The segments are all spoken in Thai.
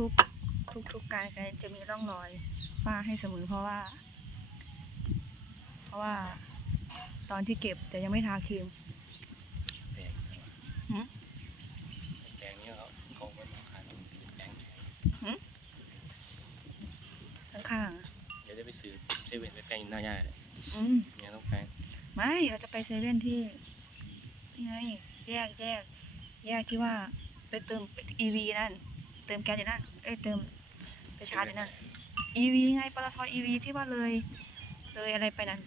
ทุกทุกทุกๆการการจะมีร่องรอยฝ้าให้เสมอเพราะว่า เพราะว่า ตอนที่เก็บแต่ยังไม่ทาครีมแปลงหืมแปลงนี้เขาเขาก็มาขายแปลงข้างๆอะเดี๋ยวจะไปซื้อเซเว่นไปแปลงหน้าย่าเลยอืมเนี่ยต้องแปลงไม่เราจะไปเซเว่นที่ที่ไงแยกแยกแยกที่ว่าไปเติม EV นั่นเติมแก๊สอยู่นั่นเอ้ยเติมไปชาร์จอยู่นั่น EV ไงปตท EV ที่ว่าเลย เลยอะไรไปนั่น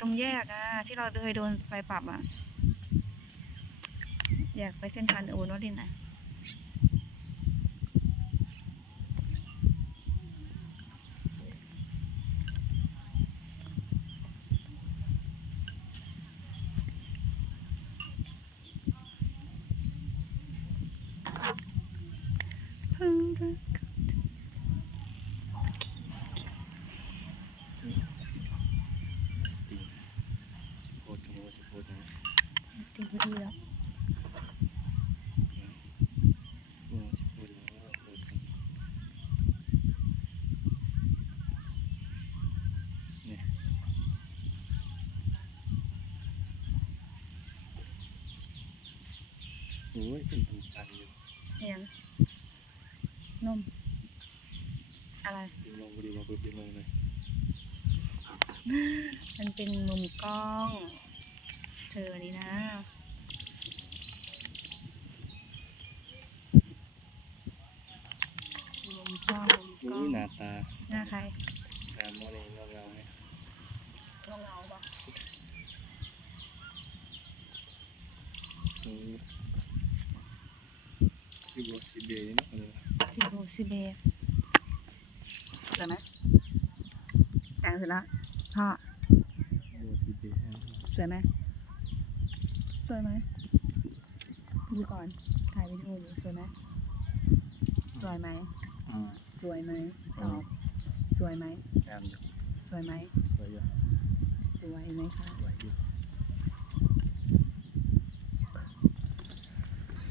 ตรงแยกอะที่เราเคยโดนไฟปรับอะ อยากไปเส้นทางอุบลวรินร์อะเพิ่งน่ะ ตีพอดีแล้วว่ะโพสต์แล้วว่าโพสต์กันเนี่ยโอ้ยเป็นถูกกันอยู่เอียง นม อะไรดึงลงพอดีว่าปุ๊บดึงลงเลยมันเป็นมุมกล้อง เธอนี่นะ มุมกล้อง มุมกล้ออุ้งยหน้าตาหน้าใครหน้าโมนี่เราเราไหมลองเอาปะอืมคือบัวสีเบย์นี่เออ สิโบสิเบสวยไหมแต่งเสร็จแล้วพ่อบัวสีเบย์สวยไหมสวยไหมดูก่อน ถ่ายวิดีโออยู่สวยไหมสวยไหมอืมสวยไหมตอบสวยไหมงามอยู่สวยไหมสวยอยู่สวยไหมคะสวยอยู่